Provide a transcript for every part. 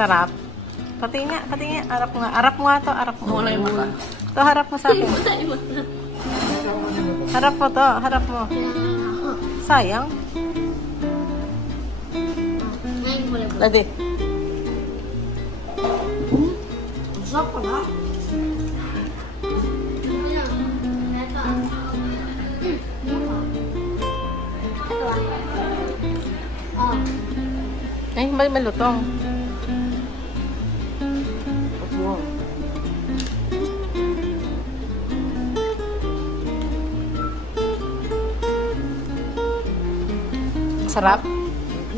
Sarap. Pati nga. Harap nga. Harap mo nga to. Harap mo. Wala yung mata. To, harap mo sa akin. Harap mo to. Harap mo. Sayang. Ladi. Ang sarap pala. Ay, malutong. Wow. Sarap.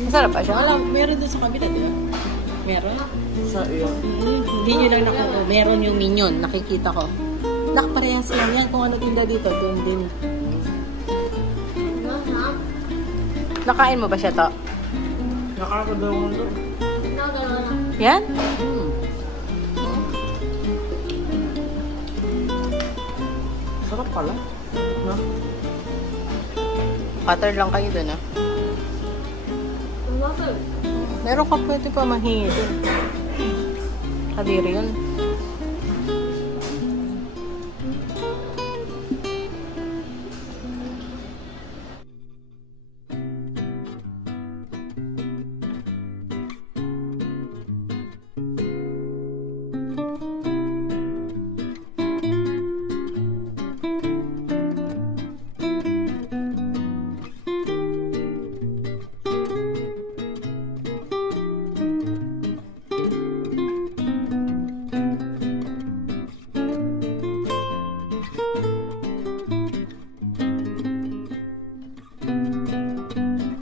Masarap pa siya. Alam, meron doon sa kabila, di ba? Meron? Sa iyo. Hindi nyo lang nakuha. Meron yung minion, nakikita ko. Parehas lang yan. Kung ano tinda dito, doon din. Nakain mo ba siya to? Nakakadawang doon. Yan? Sarap pala. No? Cutter lang kayo dun, ah. Meron ka pwede pa mahingi dun. Kadiri yun.